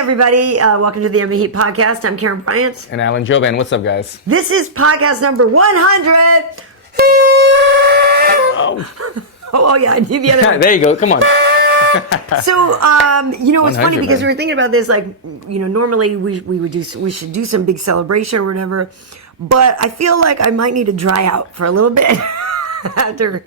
everybody. Welcome to the MMA podcast. I'm Karyn Bryant. And Alan Jouban. What's up, guys? This is podcast number 100. Oh yeah, I need the other one. There you go. Come on. So, it's funny because we were thinking about this, normally we should do some big celebration or whatever, but I feel like I might need to dry out for a little bit after...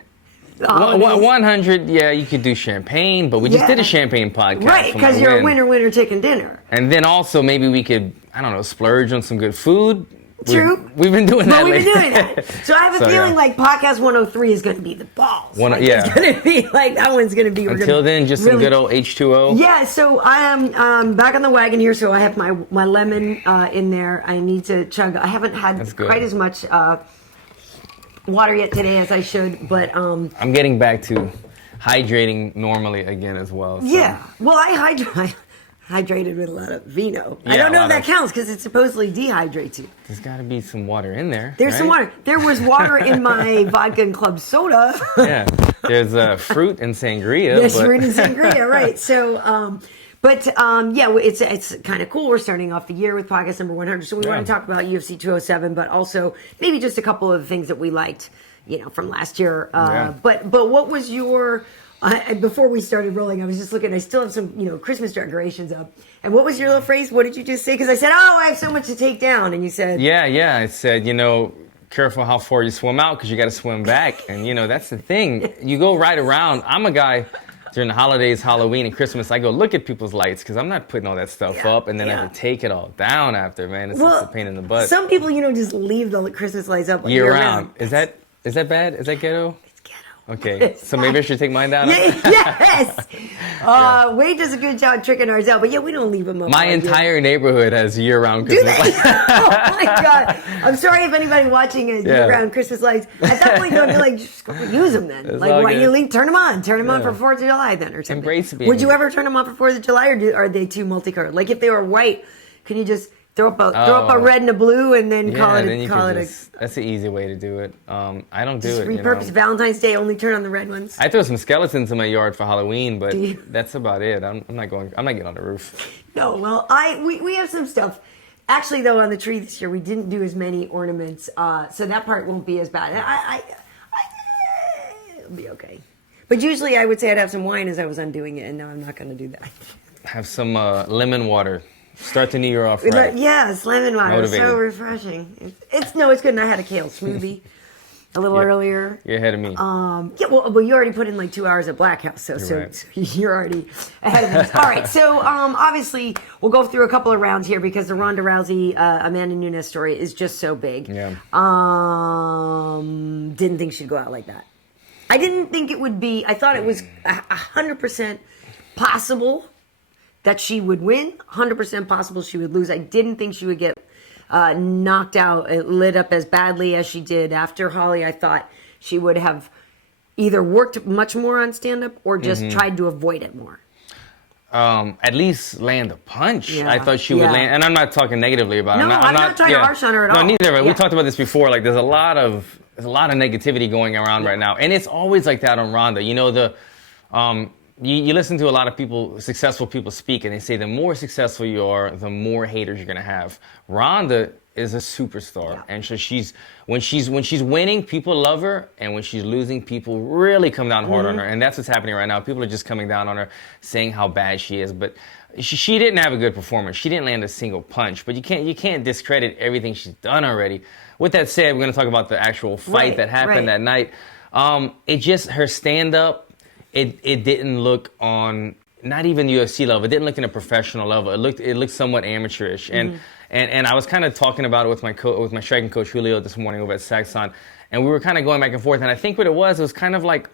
100, yeah, you could do champagne, but we just did a champagne podcast. Right, because you're a winner chicken dinner. And then also maybe we could, splurge on some good food. True. We've been doing that. We've been doing that. So I have a feeling like podcast 103 is going to be the balls. It's going to be that one's going to be. Until then, just some good old H2O. Yeah. So I am back on the wagon here. So I have my lemon in there. I need to chug. I haven't had quite as much water yet today as I should, but I'm getting back to hydrating normally again as well. So. Yeah. Well, I hydrated with a lot of vino. I don't know if that counts because it supposedly dehydrates you. There's got to be some water in there. There's some water. There was water in my vodka and club soda. Yeah. There's fruit and sangria. Yes, fruit and sangria, right. So, it's kind of cool. We're starting off the year with podcast number 100. So we want to talk about UFC 207, but also maybe just a couple of things that we liked, from last year. But what was your... before we started rolling, I was just looking. I still have some, Christmas decorations up. And what was your little phrase? What did you just say? Because I said, I have so much to take down. And you said... Yeah. I said, careful how far you swim out because you got to swim back. And, that's the thing. You go right around. I'm a guy... During the holidays, Halloween, and Christmas, I go look at people's lights because I'm not putting all that stuff up and then I have to take it all down after, man. It's a pain in the butt. Some people, just leave the Christmas lights up year round. Is that bad? Is that ghetto? It's ghetto. Okay, so maybe I should take mine down? Yes! Wade does a good job tricking ours out, but we don't leave them up. My entire neighborhood has year-round Christmas lights. Oh my God. I'm sorry if anybody watching has year-round Christmas lights. At that point, they'll be like, just go use them then. Why you leave? Turn them on. Turn them on for 4th of July then or something. Embrace being. Would you ever turn them on for 4th of July or are they too multicolored? Like if they were white, can you just... Throw up a red and a blue, and then call it a. That's the easy way to do it. I don't do it. Repurpose Valentine's Day. Only turn on the red ones. I throw some skeletons in my yard for Halloween, but that's about it. I'm not getting on the roof. No, well, we have some stuff. Actually, though, on the tree this year, we didn't do as many ornaments, so that part won't be as bad. It'll be okay. But usually, I would say I'd have some wine as I was undoing it, and now I'm not going to do that. Have some lemon water. Start the new year off right. Yes, lemon water. Motivated. So refreshing. It's good. And I had a kale smoothie a little earlier. You're ahead of me. Well, you already put in 2 hours at Black House, so you're already ahead of us. All right, so obviously we'll go through a couple of rounds here because the Ronda Rousey Amanda Nunes story is just so big. Yeah. Didn't think she'd go out like that. I didn't think it would be. I thought it was 100% possible that she would win, 100% possible she would lose. I didn't think she would get knocked out, lit up as badly as she did after Holly. I thought she would have either worked much more on stand-up or just tried to avoid it more. At least land a punch. Yeah. I thought she would land, and I'm not talking negatively about it. No, I'm not trying to harsh on her at all. No, neither. Yeah. We talked about this before. There's a lot of negativity going around right now, and it's always like that on Ronda. You listen to a lot of successful people speak, and they say the more successful you are, the more haters you're going to have. Ronda is a superstar, and so when she's winning, people love her, and when she's losing, people really come down hard on her, and that's what's happening right now. People are just coming down on her, saying how bad she is, but she didn't have a good performance. She didn't land a single punch, but you can't discredit everything she's done already. With that said, we're going to talk about the actual fight that happened that night. Her stand-up. It didn't look on not even UFC level. It didn't look in a professional level. It looked somewhat amateurish. And I was kind of talking about it with my striking coach Julio this morning over at Saxon, and we were kind of going back and forth. And I think what it was kind of like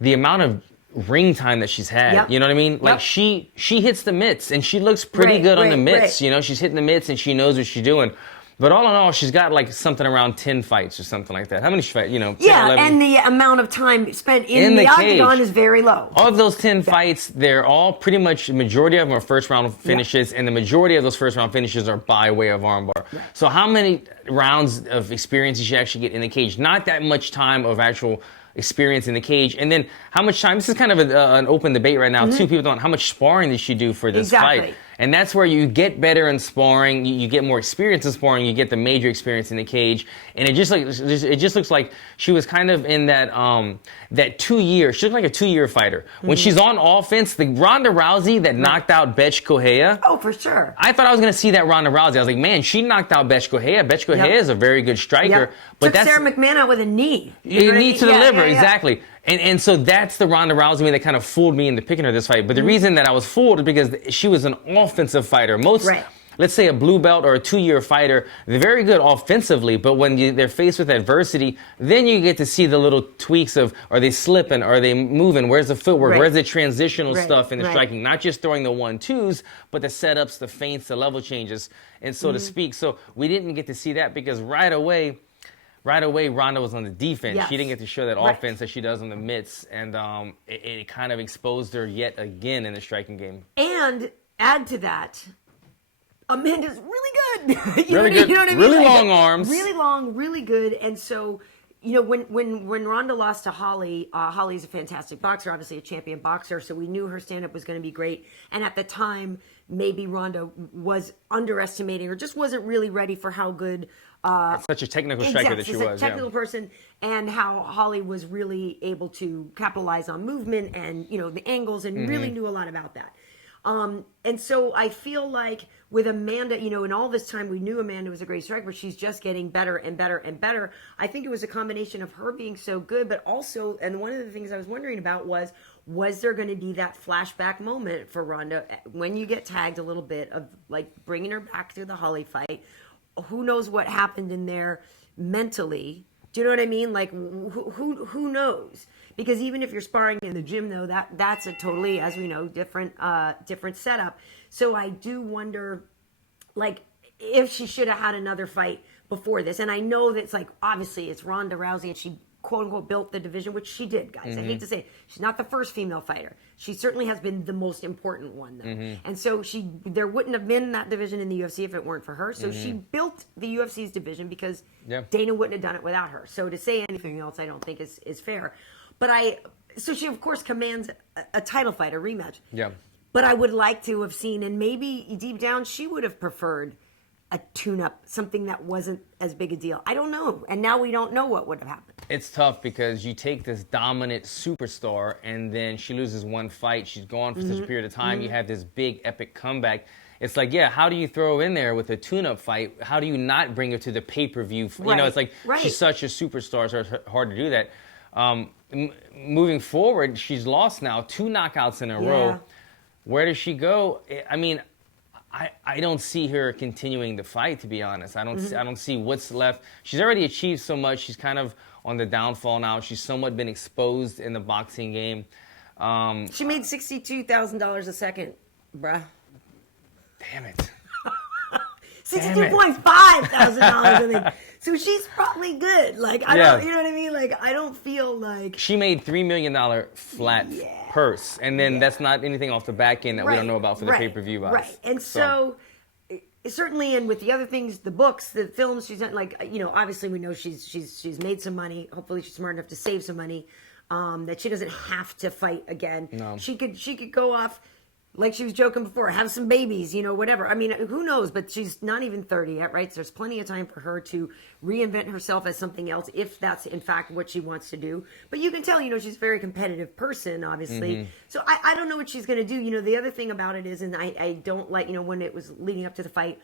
the amount of ring time that she's had. Yep. You know what I mean? Like she hits the mitts and she looks pretty good on the mitts. She's hitting the mitts and she knows what she's doing. But all in all, she's got something around 10 fights or something like that. How many fights? 10, 11? And the amount of time spent in the octagon is very low. Of those 10 fights, they're all pretty much, the majority of them are first round finishes, and the majority of those first round finishes are by way of armbar. Right. So how many rounds of experience did she actually get in the cage? Not that much time of actual experience in the cage. And then how much time, this is kind of an open debate right now, too. People don't, how much sparring did she do for this fight? And that's where you get better in sparring. You get more experience in sparring. You get the major experience in the cage. And it just looks like she was kind of in that 2 year. She looked like a 2 year fighter. When she's on offense, the Ronda Rousey that knocked out H.E.A.T. Oh, for sure. I thought I was going to see that Ronda Rousey. I was like, man, she knocked out H.E.A.T. H.E.A.T is a very good striker. But Took that's Sarah McMahon out with a knee. You knee to the liver, exactly. And so that's the Ronda Rousey that kind of fooled me into picking her this fight. But the reason that I was fooled is because she was an offensive fighter. Most, let's say a blue belt or a 2 year fighter, they're very good offensively, but when they're faced with adversity, then you get to see the little tweaks of, are they slipping, are they moving, where's the footwork, where's the transitional stuff in the striking, not just throwing the 1-2s, but the setups, the feints, the level changes, and so to speak. So we didn't get to see that because right away, Ronda was on the defense. She didn't get to show that offense that she does on the mitts, and it kind of exposed her yet again in the striking game. And add to that, Amanda's really good. Really good. You know what I mean? Really long arms. Really long, really good. And so, you know, when Ronda lost to Holly, Holly's a fantastic boxer, obviously a champion boxer, so we knew her stand-up was going to be great. And at the time, maybe Ronda was underestimating or just wasn't really ready for how good... such a technical striker that she was. Technical person, and how Holly was really able to capitalize on movement and, you know, the angles, and really knew a lot about that. And so I feel like with Amanda, you know, in all this time we knew Amanda was a great striker, but she's just getting better and better and better. I think it was a combination of her being so good, but also, and one of the things I was wondering about was there going to be that flashback moment for Ronda when you get tagged a little bit of like bringing her back to the Holly fight? Who knows what happened in there mentally? Do you know what I mean? Like, who knows? Because even if you're sparring in the gym, though, that's a totally, as we know, different setup. So I do wonder, like, if she should have had another fight before this. And I know that it's like, obviously, it's Ronda Rousey, and she quote unquote built the division, which she did, guys. I hate to say it. She's not the first female fighter. She certainly has been the most important one, though. And so there wouldn't have been that division in the UFC if it weren't for her. So she built the UFC's division because Dana wouldn't have done it without her. So to say anything else, I don't think is fair. But so she of course commands a title fight, a rematch. Yeah. But I would like to have seen, and maybe deep down she would have preferred a tune-up, something that wasn't as big a deal. I don't know. And now we don't know what would have happened. It's tough because you take this dominant superstar and then she loses one fight. She's gone for such a period of time. You have this big epic comeback. It's like, yeah, how do you throw in there with a tune-up fight? How do you not bring her to the pay-per-view? You know, it's like she's such a superstar, so it's hard to do that. Moving forward, she's lost now 2 knockouts in a row. Where does she go? I mean, I don't see her continuing the fight, to be honest. I don't see what's left. She's already achieved so much. She's kind of on the downfall now. She's somewhat been exposed in the boxing game. She made $62,000 a second, bruh. Damn it. $62,500, I think. So she's probably good. Like, I don't, you know what I mean? Like, I don't feel like... She made $3 million flat purse. And then that's not anything off the back end that we don't know about for the pay-per-view buys. Right. And so, certainly, and with the other things, the books, the films, she's done, like, you know, obviously we know she's made some money. Hopefully she's smart enough to save some money. That she doesn't have to fight again. No. She could go off... Like she was joking before, have some babies, you know, whatever. I mean, who knows? But she's not even 30 yet, right? So there's plenty of time for her to reinvent herself as something else, if that's in fact what she wants to do. But you can tell, you know, she's a very competitive person, obviously. So I don't know what she's going to do. You know, the other thing about it is, and I don't like, you know, when it was leading up to the fight,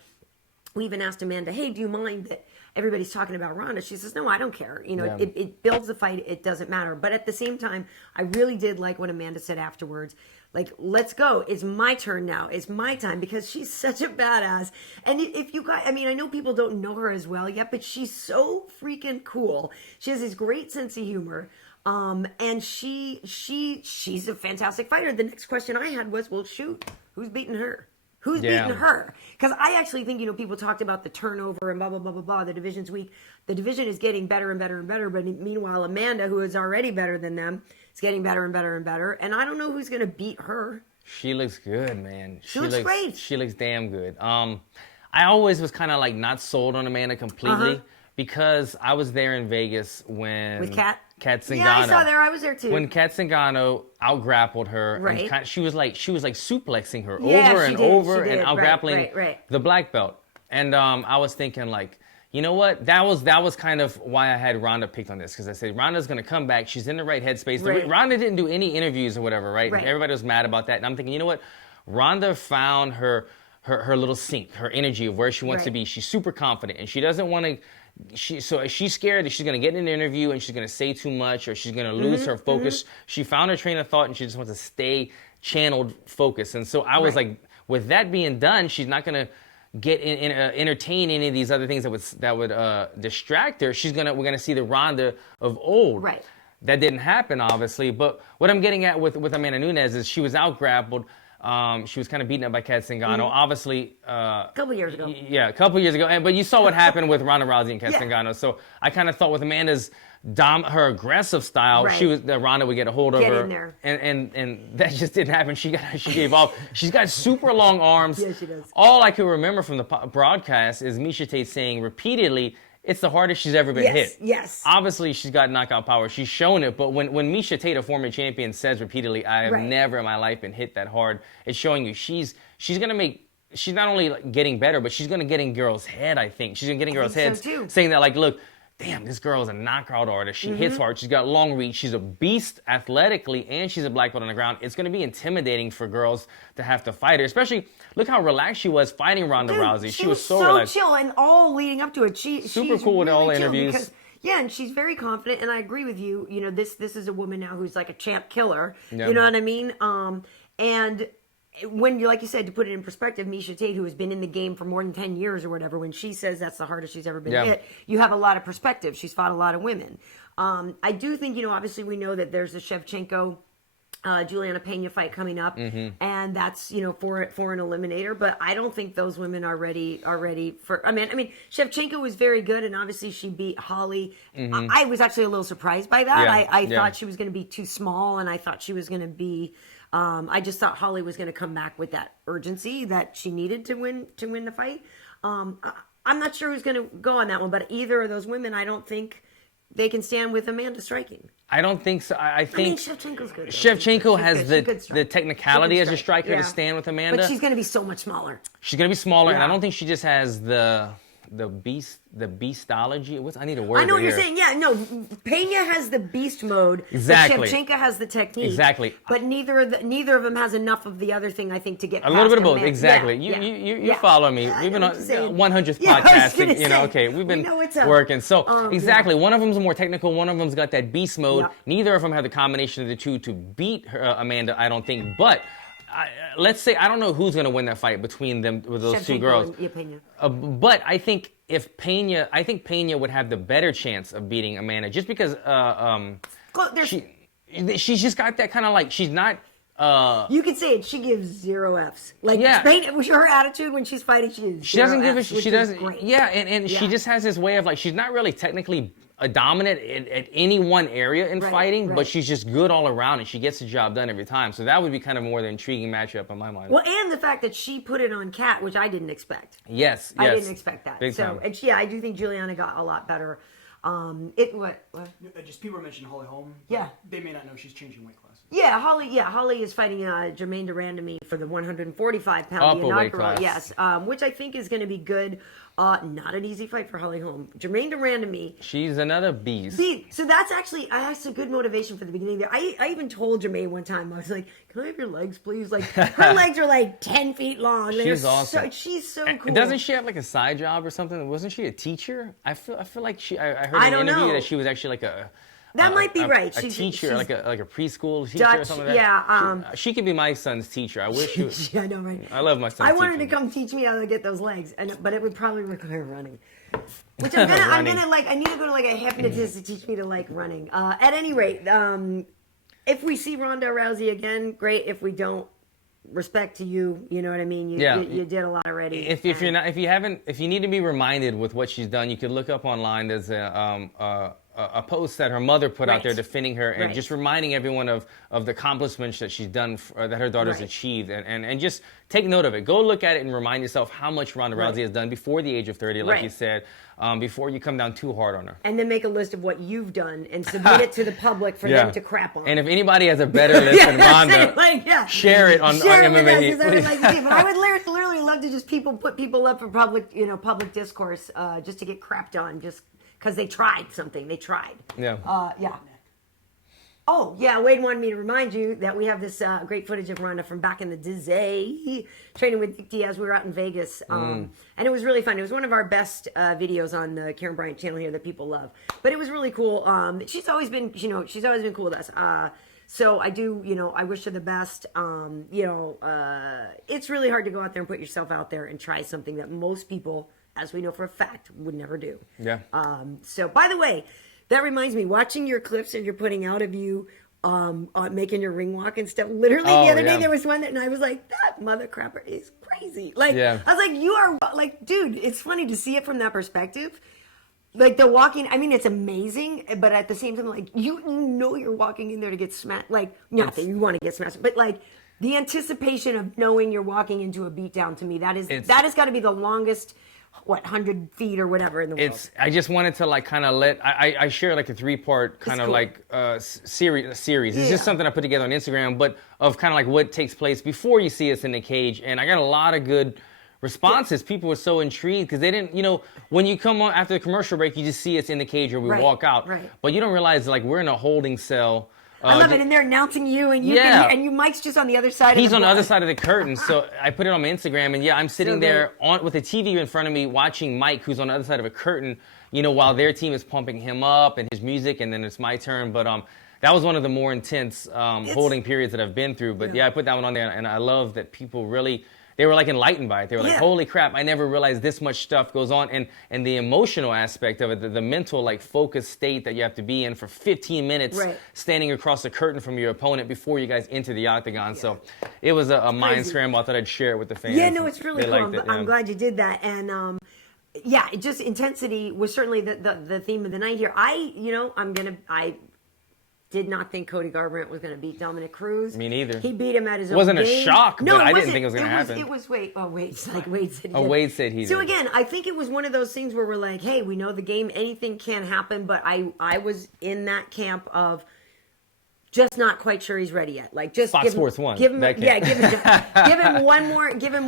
we even asked Amanda, hey, do you mind that everybody's talking about Ronda? She says, no, I don't care. You know, it builds the fight. It doesn't matter. But at the same time, I really did like what Amanda said afterwards. Like, let's go. It's my turn now. It's my time, because she's such a badass. And if you guys, I mean, I know people don't know her as well yet, but she's so freaking cool. She has this great sense of humor. And she's a fantastic fighter. The next question I had was, well, shoot, who's beating her? Who's beating her? Because I actually think, you know, people talked about the turnover and blah, blah, blah, blah, blah. The division's weak. The division is getting better and better and better. But meanwhile, Amanda, who is already better than them, is getting better and better and better. And I don't know who's going to beat her. She looks good, man. She looks great. She looks damn good. I always was kind of like not sold on Amanda completely because I was there in Vegas when... With Cat? Kat Zingano. Yeah, I saw there. I was there too. When Kat Zingano out-grappled her, Right. and she was like suplexing her Yeah, over she and did, over she and did. out-grappling Right. the black belt. And I was thinking, like, you know what? That was kind of why I had Ronda picked on this, because I said Ronda's going to come back. She's in the right headspace. Right. Ronda didn't do any interviews or whatever, right? Right. Everybody was mad about that. And I'm thinking, you know what? Ronda found her little sync, her energy of where she wants to Right. be. She's super confident, and she doesn't want to. So she's scared that she's going to get in an interview and she's going to say too much or she's going to lose her focus. She found her train of thought and she just wants to stay channeled focus. And so I was Right. like, with that being done, she's not going to get entertain any of these other things that would distract her. We're gonna see the Ronda of old. Right. That didn't happen, obviously. But what I'm getting at with Amanda Nunes is she was out-grappled. She was kind of beaten up by Kat Zingano. Obviously, A couple years ago. yeah, a couple years ago. But you saw what happened with Ronda Rousey and Kat Yeah. Zingano. So I kind of thought with Amanda's her aggressive style, Right. that Ronda would get a hold of Get her. in there. And that just didn't happen. She gave up. She's got super long arms. Yeah, she does. All I can remember from the broadcast is H.E.A.T saying repeatedly, it's the hardest she's ever been hit. Yes. Obviously, she's got knockout power. She's shown it. But when H.E.A.T, a former champion, says repeatedly, I have Right. never in my life been hit that hard, it's showing you she's going to make. She's not only like getting better, but she's going to get in girls' head, I think. She's going to get in girls' think heads so, too. saying that, like, look, damn, this girl is a knockout artist. She hits hard. She's got long reach. She's a beast athletically, and she's a black belt on the ground. It's going to be intimidating for girls to have to fight her, especially look how relaxed she was fighting Ronda Dude, Rousey. She was so so relaxed. chill, and all leading up to it, she's cool with all really chill interviews. because, yeah, and she's very confident. And I agree with you. You know, this is a woman now who's like a champ killer. Yeah. You know what I mean? And when you, like you said, to put it in perspective, H.E.A.T, who has been in the game for more than 10 years or whatever, when she says that's the hardest she's ever been Yeah. hit, you have a lot of perspective. She's fought a lot of women. I do think, you know, obviously we know that there's a Shevchenko Juliana Pena fight coming up, and that's, you know, for an eliminator. But I don't think those women are ready for. I mean, Shevchenko was very good, and obviously she beat Holly. I was actually a little surprised by that. Yeah, I yeah. thought she was going to be too small, and I thought she was going to be. I just thought Holly was going to come back with that urgency that she needed to win the fight. I'm not sure who's going to go on that one, but either of those women, I don't think they can stand with Amanda striking. I don't think so. I I mean, think Shevchenko's good. Shevchenko has She's good. She the could technicality strike. as a striker Yeah. to stand with Amanda. But she's going to be so much smaller. She's going to be smaller, and I Yeah. don't think she just has the beastology. I need a word. I know what you're here. saying. Yeah, no, Pena has the beast mode. Exactly. But Shevchenko has the technique. Exactly. But neither of them has enough of the other thing, I think, to get A little past bit of both, Amanda. exactly. Yeah, You yeah. follow me. I We've been know on what you're saying. 100th Yeah, I was podcasting. gonna You know, say, okay, we've been we know it's up. working. So exactly, yeah. one of them's more technical. One of them's got that beast mode. Yeah. Neither of them have the combination of the two to beat her, Amanda. I don't think. But let's say I don't know who's going to win that fight between them with those two Shevchenko girls. and Pena. But I think Pena would have the better chance of beating Amanda, just because she's just got that kind of like she's not. You could say it. She gives 0 Fs. Like, Yeah. Pena, was her attitude when she's fighting. She gives She 0 doesn't give a Fs, she which is doesn't great. yeah, and she Yeah. just has this way of like she's not really technically a dominant at any one area in Right, fighting, right. but she's just good all around and she gets the job done every time. So that would be kind of more the intriguing matchup in my mind. Well, and the fact that she put it on Kat, which I didn't expect. Yes, I didn't expect that. Big so, time. and I do think Juliana got a lot better. What? Just people are mentioning Holly Holm. Yeah. They may not know she's changing weight classes. Yeah, Holly is fighting Jermaine Durandamy for the 145-pound Up a weight inaugural. class. Yes, which I think is going to be good. Not an easy fight for Holly Holm. Jermaine Durandamy. She's another beast. So that's a good motivation for the beginning there. I even told Jermaine one time, I was like, "Can I have your legs, please?" Like, her legs are like 10 feet long. She's awesome. She's so And cool. doesn't she have like a side job or something? Wasn't she a teacher? I feel like I heard I in an don't interview know. that she was actually like a. That might be right. A She's- teacher, she's like a preschool teacher or Dutch, something like that. yeah, She could be my son's teacher. I wish she was. Yeah, I know, right? I love my son. I want her to come teach me how to get those legs, but it would probably require running. Which I need to go to like a hypnotist to teach me to like running. At any rate, if we see Ronda Rousey again, great. If we don't, respect to you. You know what I mean? You did a lot already. If you need to be reminded with what she's done, you could look up online. There's a a post that her mother put out there defending her and Right. just reminding everyone of the accomplishments that she's done, that her daughter's achieved, and just take note of it. Go look at it and remind yourself how much Ronda Rousey has done before the age of 30, like you said, before you come down too hard on her. And then make a list of what you've done and submit it to the public for them to crap on. And if anybody has a better list than Ronda, share it on MMA Heat, I would like to see. But I would literally love to just put people up for public discourse, just to get crapped on, just because they tried something. They tried. Yeah. Oh, yeah, Wade wanted me to remind you that we have this great footage of Ronda from back in the day, training with Diaz. We were out in Vegas, and it was really fun. It was one of our best videos on the Karyn Bryant channel here that people love. But it was really cool. She's always been cool with us. So I do, I wish her the best. It's really hard to go out there and put yourself out there and try something that most people, as we know for a fact, would never do. Yeah. So, by the way, that reminds me, watching your clips that you're putting out of you making your ring walk and stuff. Literally, the other day there was one and I was like, that mother crapper is crazy. Like, I was like, you are like, dude, it's funny to see it from that perspective. Like the walking, I mean, it's amazing, but at the same time, like you know you're walking in there to get smashed. Like, not that you want to get smashed, but like the anticipation of knowing you're walking into a beatdown, to me, that has got to be the longest, 100 feet or whatever in the world. I just wanted to like kind of I share like a 3-part kind of like series. It's just something I put together on Instagram, but of kind of like what takes place before you see us in the cage. And I got a lot of good responses. People were so intrigued because they didn't, when you come on after the commercial break, you just see us in the cage or we walk out. Right. But you don't realize like we're in a holding cell. I love it, and they're announcing you, and you Mike's just on the other side. He's on the other side of the curtain, so I put it on my Instagram, and I'm sitting there with a TV in front of me, watching Mike, who's on the other side of a curtain, while their team is pumping him up and his music, and then it's my turn. But that was one of the more intense holding periods that I've been through. But I put that one on there, and I love that people really. They were like enlightened by it. They were like, holy crap, I never realized this much stuff goes on. And the emotional aspect of it, the mental like focused state that you have to be in for 15 minutes standing across the curtain from your opponent before you guys enter the octagon. So it was a mind scramble. I thought I'd share it with the fans. Yeah, no, it's really cool. I'm glad you did that. And just intensity was certainly the theme of the night here. I did not think Cody Garbrandt was going to beat Dominick Cruz. Me neither. He beat him at his own game. It wasn't a shock, no, but I didn't think it was going to happen. It was Wade. Oh, Wade said he did. Wade said he did. So again, I think it was one of those things where we're like, hey, we know the game. Anything can happen. But I was in that camp of just not quite sure he's ready yet. Like just Fox Sports 1. Give him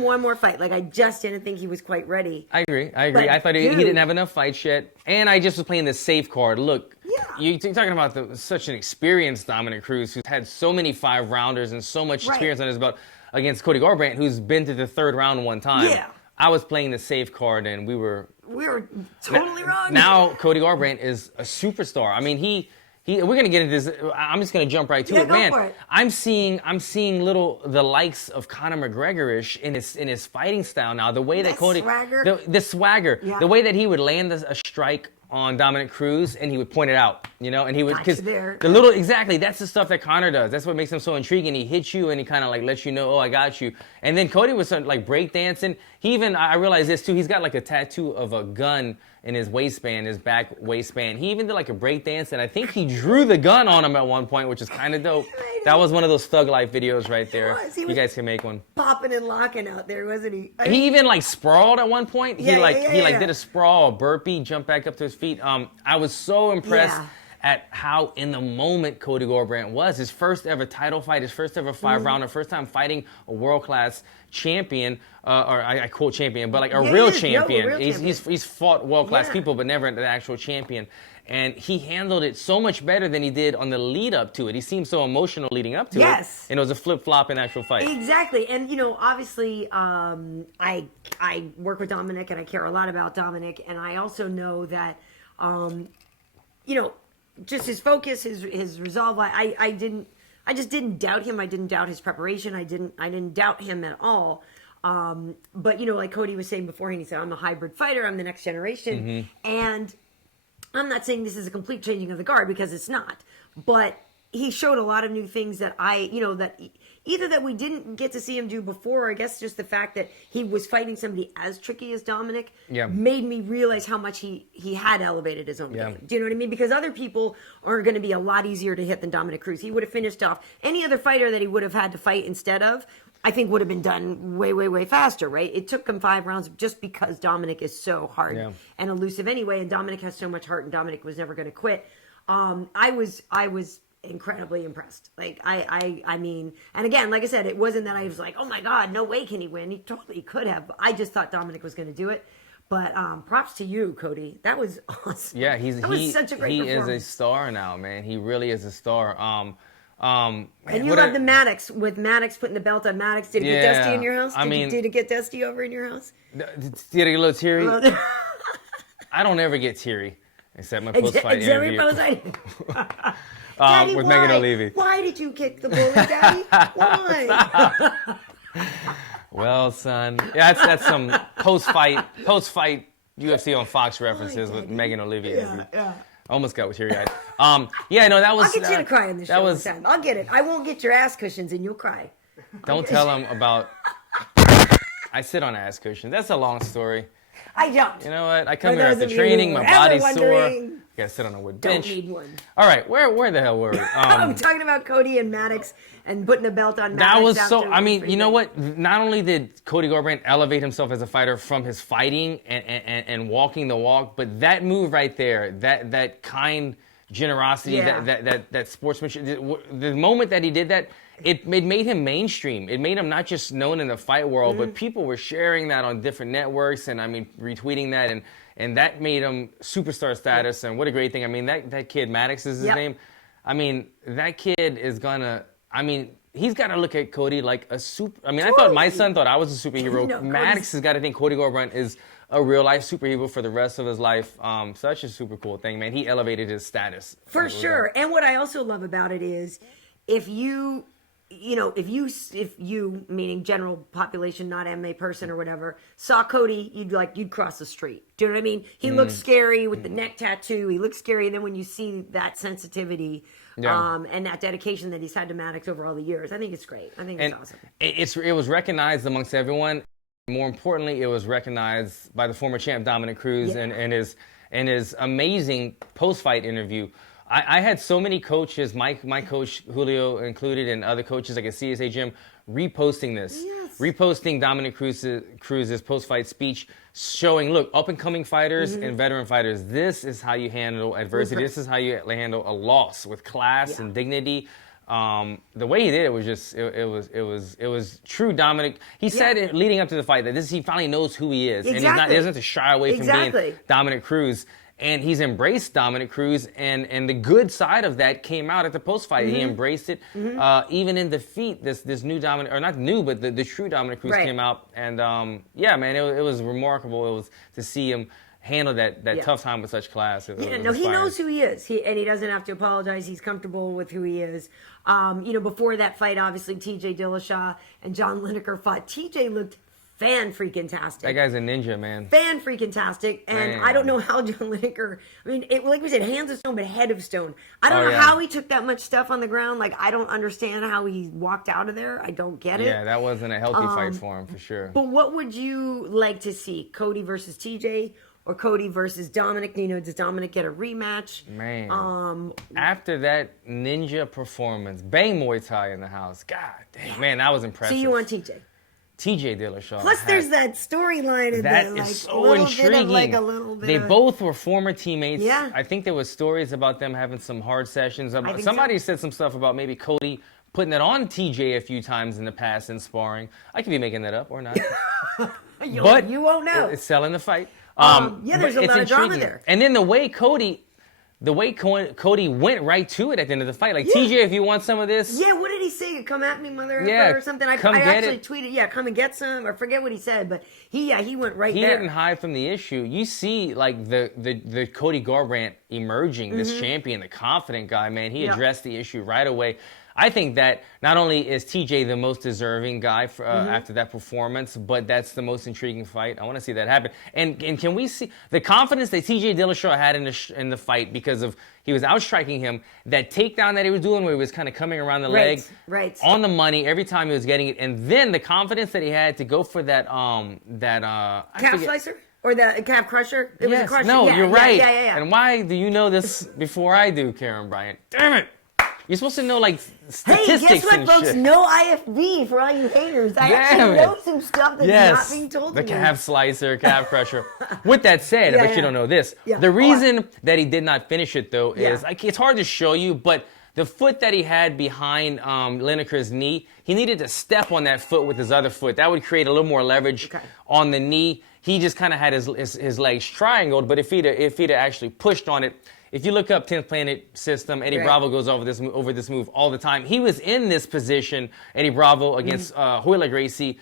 one more fight. Like I just didn't think he was quite ready. I agree. But, I thought he didn't have enough fights yet, and I just was playing the safe card. Look, you're talking about such an experienced Dominick Cruz who's had so many 5-rounders and so much experience on his belt against Cody Garbrandt, who's been to the 3rd round one time. Yeah. I was playing the safe card, and we were totally wrong. Now Cody Garbrandt is a superstar. I mean, we're gonna get into this. I'm just gonna jump right to it, man. For it. I'm seeing the likes of Conor McGregor-ish in his fighting style now. The way that Cody, the swagger, the way that he would land a strike on Dominick Cruz and he would point it out, and he would that's the stuff that Conor does. That's what makes him so intriguing. He hits you and he kind of like lets you know, oh, I got you. And then Cody was like breakdancing. I realized this too. He's got like a tattoo of a gun in his waistband, his back waistband. He even did like a breakdance, and I think he drew the gun on him at one point, which is kind of dope. That was one of those thug life videos right there. You guys can make one. Popping and locking out there, wasn't he? He even like sprawled at one point. He did a sprawl, a burpee, jumped back up to his feet. I was so impressed at how in the moment Cody Garbrandt was. His first ever title fight, his first ever 5-rounder, first time fighting a world-class champion, or I quote champion, but like a real champion. He's fought world-class people, but never an actual champion. And he handled it so much better than he did on the lead up to it. He seemed so emotional leading up to it. And it was a flip-flop in actual fight. Exactly. And, obviously, I work with Dominick, and I care a lot about Dominick. And I also know that, just his focus, his resolve. I just didn't doubt him. I didn't doubt his preparation. I didn't doubt him at all. But like Cody was saying beforehand, he said, I'm a hybrid fighter. I'm the next generation. And I'm not saying this is a complete changing of the guard, because it's not. But he showed a lot of new things that either that we didn't get to see him do before, or I guess just the fact that he was fighting somebody as tricky as Dominick made me realize how much he had elevated his own game. Do you know what I mean? Because other people are going to be a lot easier to hit than Dominick Cruz. He would have finished off any other fighter that he would have had to fight instead of. I think would have been done way, way, way faster, right? It took him 5 rounds just because Dominick is so hard and elusive anyway, and Dominick has so much heart, and Dominick was never going to quit. I was incredibly impressed. Like I mean, and again, like I said, it wasn't that I was like, oh my God, no way can he win. He totally could have. But I just thought Dominick was going to do it. But props to you, Cody. That was awesome. Yeah, that was such a great performance. Is a star now, man. He really is a star. And you love the Maddox, with Maddox putting the belt on Maddox. Did it get dusty in your house? Did it get dusty over in your house? Did it get a little teary? I don't ever get teary, except my post-fight interview. Daddy, with Megan O'Leary. Why did you kick the bully, Daddy? Why? Well, son, that's some post-fight UFC on Fox references with Megan O'Leary. Yeah. Almost got teary-eyed. That was. I'll get you to cry in the show one time. I'll get it. I won't get your ass cushions and you'll cry. Don't tell him about. I sit on ass cushions. That's a long story. I don't. You know what? I come here after training. My body's sore. Gotta sit on a wood bench. Don't need one. All right, where the hell were we? I'm talking about Cody and Maddox and putting the belt on Maddox. That was so. I mean, you know what? Not only did Cody Garbrandt elevate himself as a fighter from his fighting and walking the walk, but that move right there, that kind generosity, that sportsmanship, the moment that he did that, it made him mainstream. It made him not just known in the fight world, but people were sharing that on different networks and retweeting that, and that made him superstar status. And what a great thing! I mean, that kid Maddox is his name. I mean, that kid is gonna. I mean, he's got to look at Cody like a super. I mean, I thought my son thought I was a superhero. No, Maddox has got to think Cody Garbrandt is a real life superhero for the rest of his life. Such a super cool thing, man. He elevated his status for sure. And what I also love about it is, if you meaning general population, not MMA person or whatever, saw Cody, you'd cross the street. Do you know what I mean? He looks scary with the neck tattoo. He looks scary, and then when you see that sensitivity and that dedication that he's had to Maddox over all the years, I think it's great. I think it's awesome. It was recognized amongst everyone. More importantly, it was recognized by the former champ Dominick Cruz and his amazing post-fight interview. I had so many coaches, my coach Julio included, and other coaches like at CSA Gym, reposting this, reposting Dominick Cruz's post-fight speech, showing, look, up-and-coming fighters and veteran fighters, this is how you handle adversity. This is how you handle a loss with class and dignity. The way he did it was just, it was true Dominick. He said it leading up to the fight that he finally knows who he is, and he doesn't have to shy away from being Dominick Cruz. And he's embraced Dominick Cruz, and the good side of that came out at the post-fight. He embraced it. Even in defeat, this new Dominick, or not new, but the true Dominick Cruz came out. And, man, it was remarkable. It was to see him handle that tough time with such class. He knows who he is, and he doesn't have to apologize. He's comfortable with who he is. Before that fight, obviously, TJ Dillashaw and John Lineker fought. TJ looked fan-freaking-tastic. That guy's a ninja, man. Fan-freaking-tastic. And I don't know how John Lineker, like we said, hands of stone, but head of stone. I don't know how he took that much stuff on the ground. Like, I don't understand how he walked out of there. I don't get it. Yeah, that wasn't a healthy fight for him, for sure. But what would you like to see? Cody versus TJ? Or Cody versus Dominick? Does Dominick get a rematch? Man. After that ninja performance, Bang Muay Thai in the house. God dang, man, that was impressive. So you want TJ? TJ Dillashaw. Plus, there's that storyline in that there. Is so intriguing. They both were former teammates. Yeah. I think there was stories about them having some hard sessions. Somebody said some stuff about maybe Cody putting it on TJ a few times in the past in sparring. I could be making that up or not. But you won't know. It's selling the fight. There's a lot of drama there. And then the way Cody went right to it at the end of the fight. Like, TJ, if you want some of this. Yeah, what did he say? Come at me, mother or something? I actually tweeted, come and get some, or forget what he said, but he went right there. He didn't hide from the issue. You see, like, the Cody Garbrandt emerging, this champion, the confident guy, man. He addressed the issue right away. I think that not only is TJ the most deserving guy for, after that performance, but that's the most intriguing fight. I want to see that happen. And can we see the confidence that TJ Dillashaw had in the fight because of he was outstriking him, that takedown that he was doing where he was kind of coming around the leg on the money every time he was getting it, and then the confidence that he had to go for that calf slicer? Or the calf crusher? It was a crusher. No, you're right. Yeah. And why do you know this before I do, Karyn Bryant? Damn it! You're supposed to know, like, statistics. Hey, guess what, and folks? shit. No IFB for all you haters. I actually know some stuff that's not being told to the me. calf slicer, calf crusher. With that said, I bet you don't know this. Yeah. The reason that he did not finish it, though, is like it's hard to show you, but the foot that he had behind Lineker's knee, he needed to step on that foot with his other foot. That would create a little more leverage on the knee. He just kind of had his legs triangled, but if he'd actually pushed on it, if you look up 10th Planet System, Eddie Bravo goes over this move all the time. He was in this position, Eddie Bravo, against Royler Gracie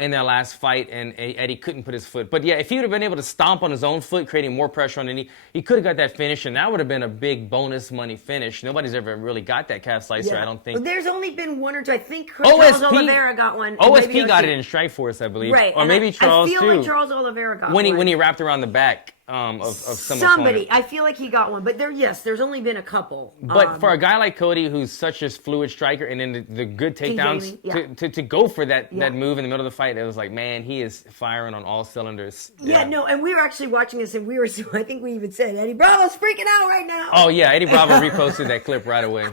in their last fight, and Eddie couldn't put his foot. But yeah, if he would have been able to stomp on his own foot, creating more pressure on the knee, he could have got that finish, and that would have been a big bonus money finish. Nobody's ever really got that calf slicer, I don't think. Well, there's only been one or two. I think Charles Oliveira got one. OSP got it in Strikeforce, I believe. Right. Or maybe Charles, too. I feel like Charles Oliveira got one. When he wrapped around the back of somebody. I feel like he got one. But there's only been a couple. But for a guy like Cody, who's such a fluid striker, and then the good takedowns, to go for that move in the middle of the fight, it was like, man, he is firing on all cylinders. Yeah, no, and we were actually watching this, and I think we even said, Eddie Bravo's freaking out right now. Oh, yeah, Eddie Bravo reposted that clip right away.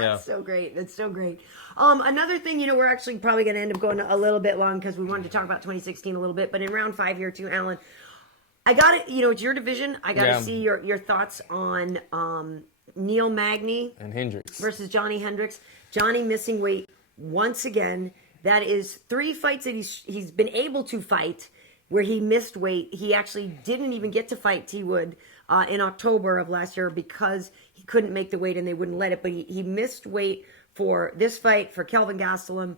Yeah. That's so great. That's so great. Another thing, we're actually probably going to end up going a little bit long because we wanted to talk about 2016 a little bit, but in round 5 here too, Alan, I got it. It's your division. I got to see your thoughts on Neil Magny and Hendricks versus Johnny Hendricks. Johnny missing weight once again. That is 3 fights that he's been able to fight where he missed weight. He actually didn't even get to fight T. Wood in October of last year because he couldn't make the weight and they wouldn't let it. But he missed weight for this fight for Kelvin Gastelum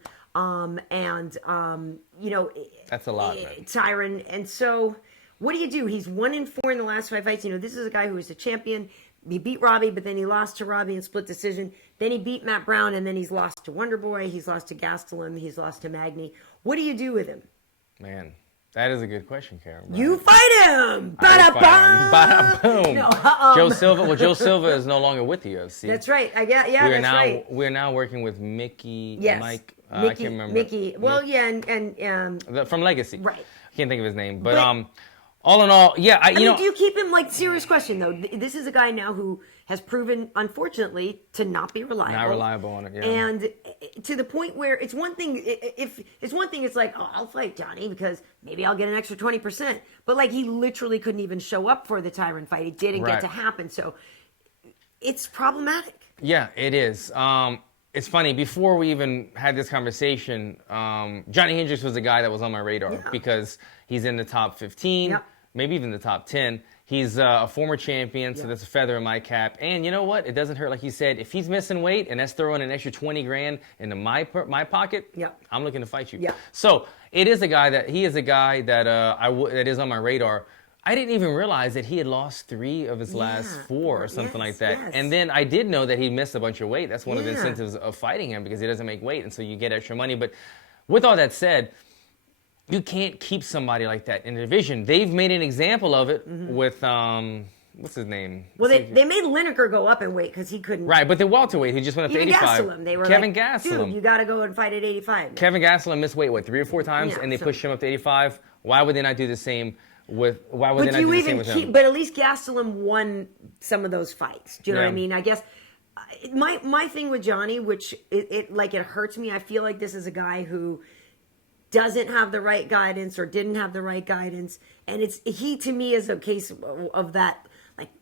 that's a lot, man. Tyron. And so what do? He's 1-4 in the last 5 fights. This is a guy who is a champion. He beat Robbie, but then he lost to Robbie in split decision. Then he beat Matt Brown, and then he's lost to Wonder Boy. He's lost to Gastelum. He's lost to Magny. What do you do with him? Man, that is a good question, Karyn. You fight him! Bada boom! No, Joe Silva. Well, Joe Silva is no longer with the UFC. That's right. We're now working with Mickey. Yes. Mike. Mickey, I can't remember. Mickey. Well, from Legacy. Right. I can't think of his name, but all in all, yeah. Do you keep him, serious question, though? This is a guy now who has proven, unfortunately, to not be reliable. Not reliable on it, yeah. And to the point where it's one thing, it's like, oh, I'll fight Johnny because maybe I'll get an extra 20%. But, he literally couldn't even show up for the Tyron fight. It didn't get to happen. So it's problematic. Yeah, it is. It's funny, before we even had this conversation, Johnny Hendricks was a guy that was on my radar because he's in the top 15, maybe even the top 10. He's a former champion, so that's a feather in my cap. And you know what? It doesn't hurt, like you said. If he's missing weight and that's throwing an extra 20 grand into my pocket, I'm looking to fight you. Yeah. So he is a guy that that is on my radar. I didn't even realize that he had lost 3 of his last 4 or something like that. Yes. And then I did know that he missed a bunch of weight. That's one of the incentives of fighting him because he doesn't make weight, and so you get extra money. But with all that said, you can't keep somebody like that in the division. They've made an example of it with, what's his name? Well, they made Lineker go up in weight because he couldn't. Right, but the welterweight, he just went up to 85. Gastelum, they were Kevin Gastelum. Dude, you got to go and fight at 85. Kevin Gastelum missed weight, 3 or 4 times, and they pushed him up to 85. Why would they not do the same with him? But at least Gastelum won some of those fights. Do you know what I mean? I guess my thing with Johnny, which it hurts me. I feel like this is a guy who doesn't have the right guidance or didn't have the right guidance, and he to me is a case of that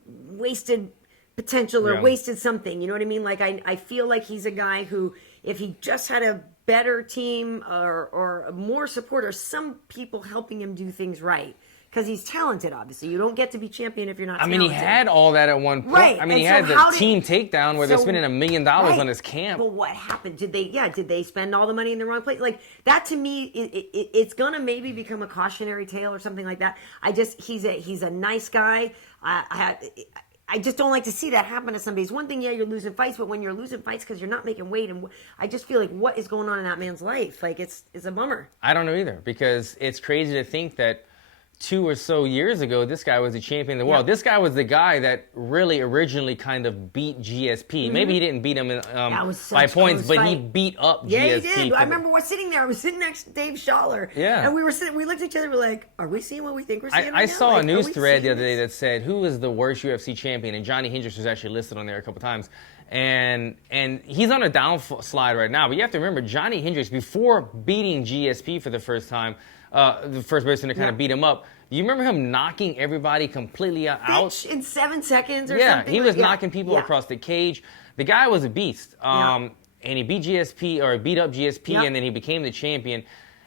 wasted potential or wasted something. You know what I mean? I feel like he's a guy who, if he just had a better team or more support or some people helping him do things right. Because he's talented, obviously. You don't get to be champion if you're not talented. He had all that at one point. Right. He had the team takedown where they're spending $1 million on his camp. But what happened? Did they spend all the money in the wrong place? That to me, it's going to maybe become a cautionary tale or something like that. He's a nice guy. I just don't like to see that happen to somebody. It's one thing, yeah, you're losing fights, but when you're losing fights because you're not making weight, and I just feel like what is going on in that man's life? Like it's a bummer. I don't know either, because it's crazy to think that 2 or so years ago, this guy was the champion of the world. This guy was the guy that really originally kind of beat GSP. Maybe he didn't beat him by points, but he beat up GSP. Yeah, he did. I remember sitting there. I was sitting next to Dave Schaller. Yeah. And we looked at each other. We're like, are we seeing what we think we're seeing? I saw like, a news thread the other day that said, who is the worst UFC champion? And Johnny Hendricks was actually listed on there a couple times. And he's on a downslide right now. But you have to remember, Johnny Hendricks, before beating GSP for the first time, the first person to kind of beat him up, you remember him knocking everybody completely out? In 7 seconds or something? Yeah, he was knocking people across the cage. The guy was a beast. And he beat GSP, or beat up GSP, and then he became the champion.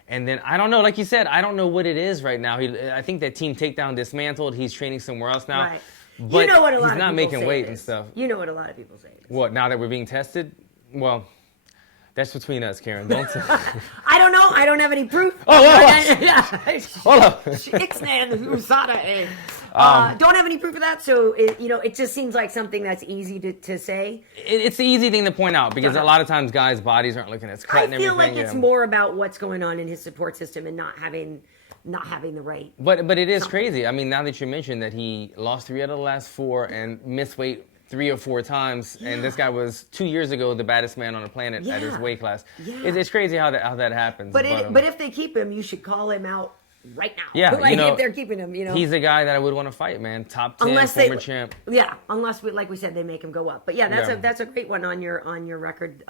And then, I don't know, like you said, I don't know what it is right now. I think that Team Takedown dismantled. He's training somewhere else now. Right. But you know what a lot he's of not people making say weight it and is. stuff. You know what a lot of people say it is. What, now that we're being tested? Well, that's between us, Karyn. Don't say. I don't know. I don't have any proof. Oh, hold up. Ixnan, USADA. Don't have any proof of that, so it just seems like something that's easy to say. It's the easy thing to point out, because a lot of times guys' bodies aren't looking as cut and everything. I feel like it's more about what's going on in his support system and not having the right. But it is crazy. I mean, now that you mentioned that he lost 3 out of the last 4 and missed weight 3 or 4 times, and this guy was 2 years ago the baddest man on the planet at his weight class. Yeah. It's crazy how that happens. But if they keep him, you should call him out right now. Yeah, if they're keeping him, he's a guy that I would want to fight, man. Top 10, former champ. Yeah, unless like we said, they make him go up. But yeah, that's a great one on your record.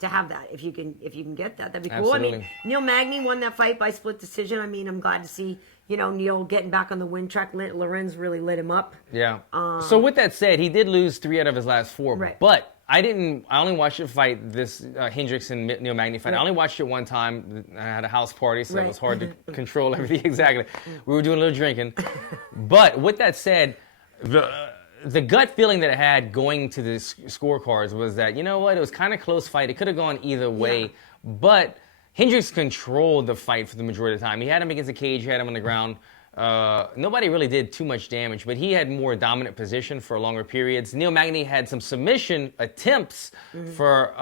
To have that, if you can get that, that'd be cool. Absolutely. I mean, Neil Magny won that fight by split decision. I mean, I'm glad to see Neil getting back on the win track. Lorenz really lit him up. Yeah. So with that said, he did lose 3 out of his last 4. Right. But I only watched it fight, this Hendricks and Neil Magny fight. I only watched it one time. I had a house party, so it was hard to control everything exactly. We were doing a little drinking. But with that said, the gut feeling that I had going to the scorecards was that, you know what, it was kind of close fight. It could have gone either way, but Hendricks controlled the fight for the majority of the time. He had him against the cage, he had him on the ground. Nobody really did too much damage, but he had more dominant position for longer periods. Neil Magny had some submission attempts for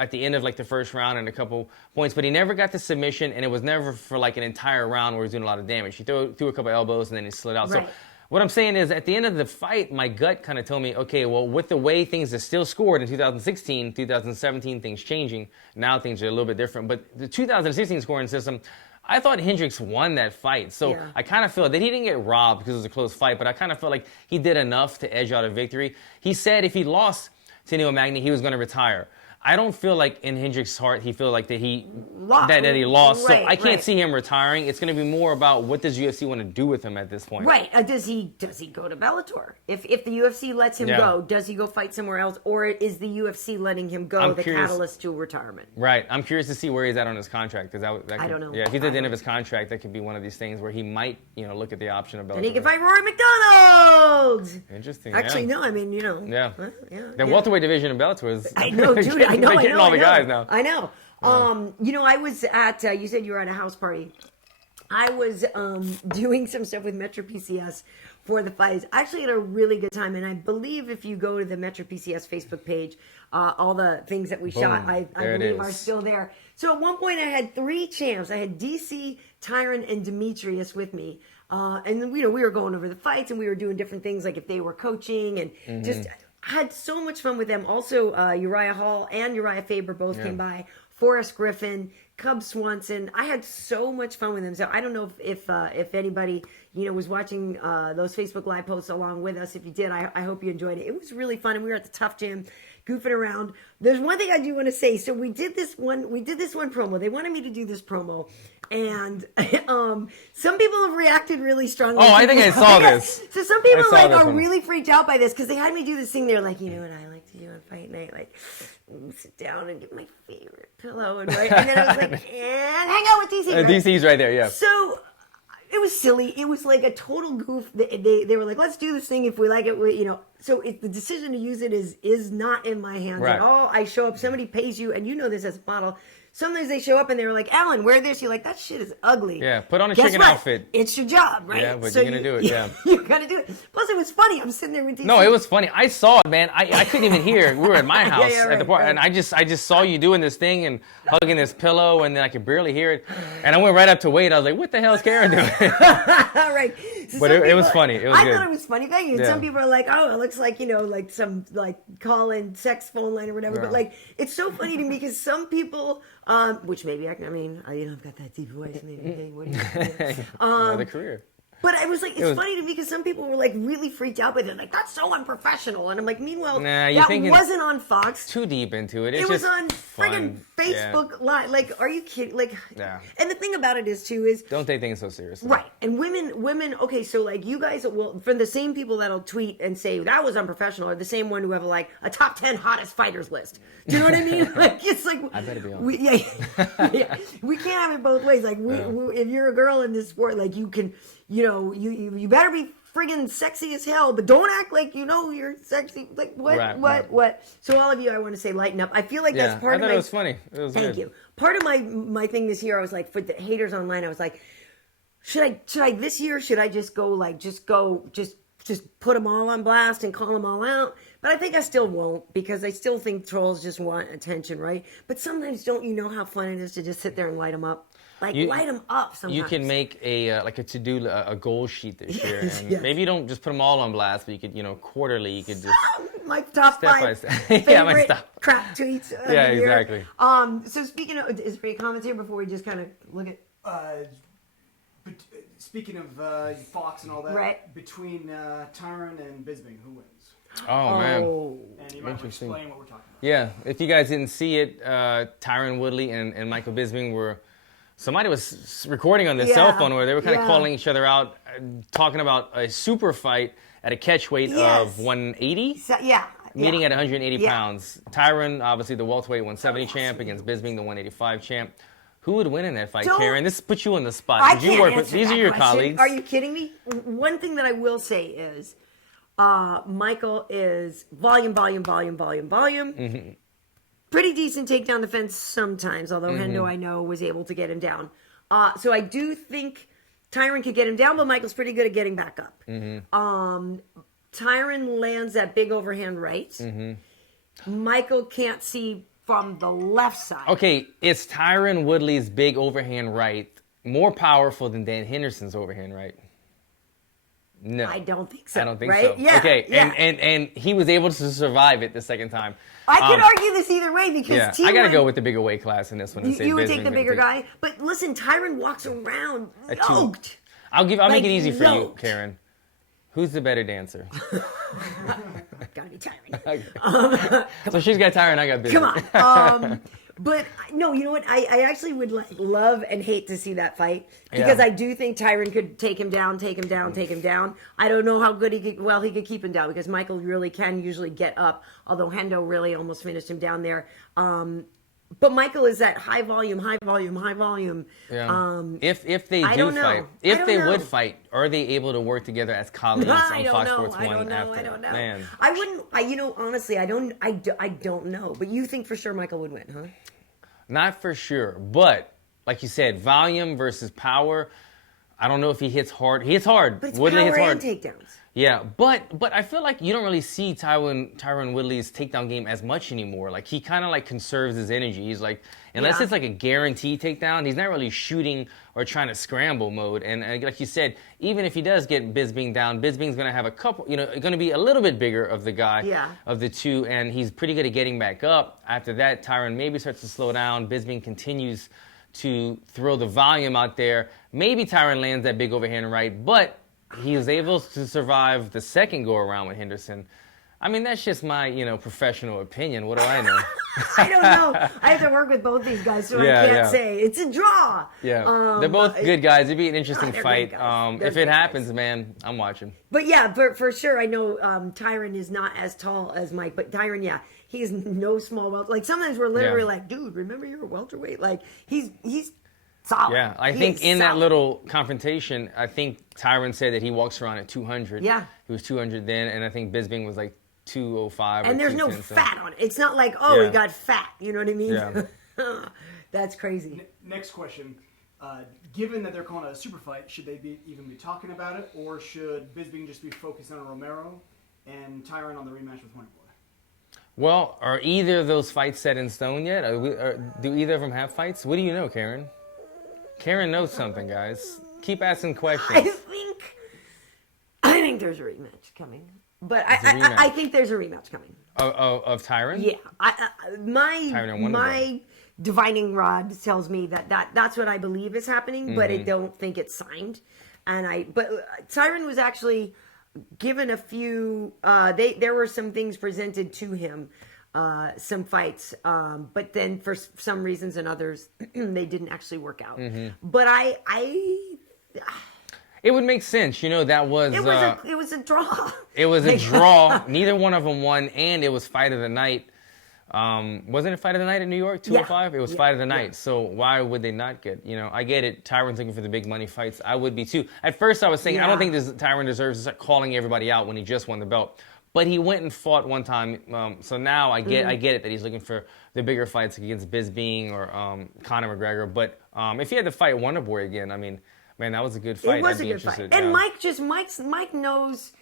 at the end of like the first round and a couple points, but he never got the submission, and it was never for like an entire round where he was doing a lot of damage. He threw a couple elbows and then he slid out. Right. So what I'm saying is, at the end of the fight, my gut kind of told me, okay, well, with the way things are still scored in 2016, 2017, things changing, now things are a little bit different. But the 2016 scoring system, I thought Hendricks won that fight. So I kind of feel that he didn't get robbed because it was a close fight, but I kind of felt like he did enough to edge out a victory. He said if he lost to Neil Magny, he was going to retire. I don't feel like in Hendricks' heart he feels like that he lost. So I can't see him retiring. It's going to be more about what does UFC want to do with him at this point. Right. Does he go to Bellator? If the UFC lets him go, does he go fight somewhere else, or is the UFC letting him go catalyst to retirement? Right. I'm curious to see where he's at on his contract, because I don't know. Yeah, if he's at the end of his contract, that could be one of these things where he might look at the option of Bellator. And he can fight Rory McDonald. Interesting. Actually, no. I mean, Yeah. The welterweight division of Bellator is. I know, dude. I know. Getting all the guys now. I know. I was at. You said you were at a house party. I was doing some stuff with Metro PCS for the fights. I actually had a really good time, and I believe if you go to the Metro PCS Facebook page, all the things that we shot, I believe are still there. So at one point, I had 3 champs. I had DC, Tyron, and Demetrius with me. And we were going over the fights, and we were doing different things, like if they were coaching, and just had so much fun with them. Also, Uriah Hall and Uriah Faber both came by. Forrest Griffin, Cub Swanson. I had so much fun with them. So I don't know if anybody was watching those Facebook Live posts along with us. If you did, I hope you enjoyed it. It was really fun, and we were at the Tough Gym, goofing around. There's one thing I do want to say. So we did this one promo. They wanted me to do this promo, and some people have reacted really strongly. Oh, I think I saw this. So some people are really freaked out by this, because they had me do this thing. They're like, you know what I like to do on fight night, like sit down and get my favorite pillow and then I was like, and hang out with DC. Right? DC's right there, yeah. So it was silly. It was like a total goof. They were like, let's do this thing if we like it. So the decision to use it is not in my hands Right. at all. I show up, somebody pays you, and you know this as a model. Sometimes they show up and they're like, Alan, wear this. You're like, that shit is ugly. Yeah, put on a Guess chicken what? outfit. It's your job, right? Yeah, but you're going to do it, yeah. You're going to do it. Plus, it was funny. I'm sitting there with these. No, it was funny. I saw it, man. I couldn't even hear. We were at my house at the park, right. and I just saw you doing this thing and hugging this pillow, and then I could barely hear it. And I went right up to Wade. I was like, "What the hell is Karyn doing?" Right. So But it was funny. It was I good. thought it was funny. Thank you. Yeah. Some people are like, "Oh, it looks like like some call-in sex phone line or whatever." Yeah. But like, it's so funny to me because some people, which maybe I've got that deep voice. Maybe hey, what do you think? Another career. But I was like, it's funny to me because some people were like really freaked out by it. Like, that's so unprofessional. And I'm like, meanwhile, Nah, that wasn't on Fox. Too deep into it. It's It was just on friggin' fun. Facebook Live. Like, are you kidding? Like, Yeah. And the thing about it is too is Don't take things so seriously. right. And women. Okay, so like you guys will from the same people that'll tweet and say that was unprofessional are the same one who have like a top 10 hottest fighters list. Do you know what I mean? Like it's like I better be on. yeah. We can't have it both ways. Like if you're a girl in this sport, like you can, you better be friggin' sexy as hell, but don't act like you're sexy. Like what? So all of you, I want to say lighten up. I feel like that's part I of thought my. it was funny. It was Thank good. you. Part of my thing this year, I was like, for the haters online, I was like, should I this year? Should I just put them all on blast and call them all out? But I think I still won't because I still think trolls just want attention, right? But sometimes don't you know how fun it is to just sit there and light them up? Like light them up sometimes. You can make a to-do a goal sheet this year, and yes. maybe you don't just put them all on blast, but you could quarterly you could just my top step by 5 step. favorite Yeah, my stuff. crap tweets. Of Yeah, the year. exactly. So speaking of, is there any comments here before we just kind of look at? But speaking of Fox and all that, Right. between Karyn and Bisping, who wins? Oh man. And you might Interesting. explain what we're talking about. Yeah, if you guys didn't see it, Tyron Woodley and Michael Bisping were. Somebody was recording on their cell phone where they were kind of calling each other out, talking about a super fight at a catch weight of 180. So, Meeting at 180 Yeah. pounds. Tyron, obviously the welterweight 170 champ against Bisping, the 185 champ. Who would win in that fight, Karyn? This puts you on the spot. I Did you can't work with answer these that are your question. colleagues? Are you kidding me? One thing that I will say is Michael is volume. Mm-hmm. Pretty decent takedown defense sometimes, although Hendo, I know, was able to get him down. So I do think Tyron could get him down, but Michael's pretty good at getting back up. Tyron lands that big overhand right. Michael can't see from the left side. Okay, is Tyron Woodley's big overhand right more powerful than Dan Henderson's overhand right? No. I don't think so. I don't think right? so. Yeah. Okay, yeah. and he was able to survive it the second time. I could argue this either way because I got to go with the bigger weight class in this one. And say you would Bisping's take the gonna bigger take- guy, but listen, Tyron walks around At two. yoked. I'll make Like, it easy for you, yoked. Karyn. Who's the better dancer? Gotta be Tyron. So she's got Tyron, I got Bisping. Come on. But no, you know what? I actually would love and hate to see that fight because Yeah. I do think Tyron could take him down. I don't know how good he could keep him down because Michael really can usually get up. Although Hendo really almost finished him down there. But Michael is that high volume. Yeah. If they I do don't know. fight, I if don't they know. would fight, are they able to work together as colleagues I on don't Fox know. Sports I 1 don't know. after? I don't know. Man. I wouldn't. Honestly, I don't know. But you think for sure Michael would win, huh? Not for sure, but like you said, volume versus power. I don't know if he hits hard. He hits hard. But it's Woodley power hits hard. and takedowns. Yeah, but I feel like you don't really see Tyron Woodley's takedown game as much anymore. Like he kind of like conserves his energy. He's like, unless it's like a guaranteed takedown, he's not really shooting or trying to scramble mode. And like you said, even if he does get Bisping down, Bisping's gonna have a couple, gonna be a little bit bigger of the guy of the two, and he's pretty good at getting back up. After that, Tyron maybe starts to slow down. Bisping continues to throw the volume out there. Maybe Tyron lands that big overhand right, but he was able to survive the second go around with Henderson. I mean, that's just my, professional opinion. What do I know? I don't know. I have to work with both these guys, so I can't say. It's a draw. Yeah, they're both good guys. It'd be an interesting they're fight. great guys. If it happens, man, I'm watching. But yeah, for sure, I know Tyron is not as tall as Mike, but Tyron, he is no small welter. Like sometimes we're literally like, dude, remember you're a welterweight? Like he's solid. Yeah, I think in that little confrontation, I think Tyron said that he walks around at 200. Yeah. He was 200 then, and I think Bisping was like 205. And or there's no 210, fat on it. It's not like, oh, Yeah. he got fat. You know what I mean? Yeah. That's crazy. Next question. Given that they're calling it a super fight, should they even be talking about it, or should Bisping just be focused on Romero and Tyron on the rematch with Honey Boy? Well, are either of those fights set in stone yet? Do either of them have fights? What do you know, Karyn? Karyn knows something, guys. Keep asking questions. I think there's a rematch coming. But rematch. I think there's a rematch coming. Of Tyron? Yeah. My divining rod tells me that's what I believe is happening, but I don't think it's signed. But Tyron was actually given a few. There were some things presented to him, some fights, but then for some reasons and others, they didn't actually work out. But it would make sense, that was. It was a draw. It was a draw. Neither one of them won, and it was fight of the night. Wasn't it fight of the night in New York? 205. It was fight of the night. So why would they not get? I get it. Tyron's looking for the big money fights. I would be too. At first, I was saying I don't think Tyron deserves to start calling everybody out when he just won the belt. But he went and fought one time, so now I get it that he's looking for the bigger fights against Bisping or Conor McGregor. But if he had to fight Wonderboy again, I mean, man, that was a good fight. It was a good fight, and Mike knows,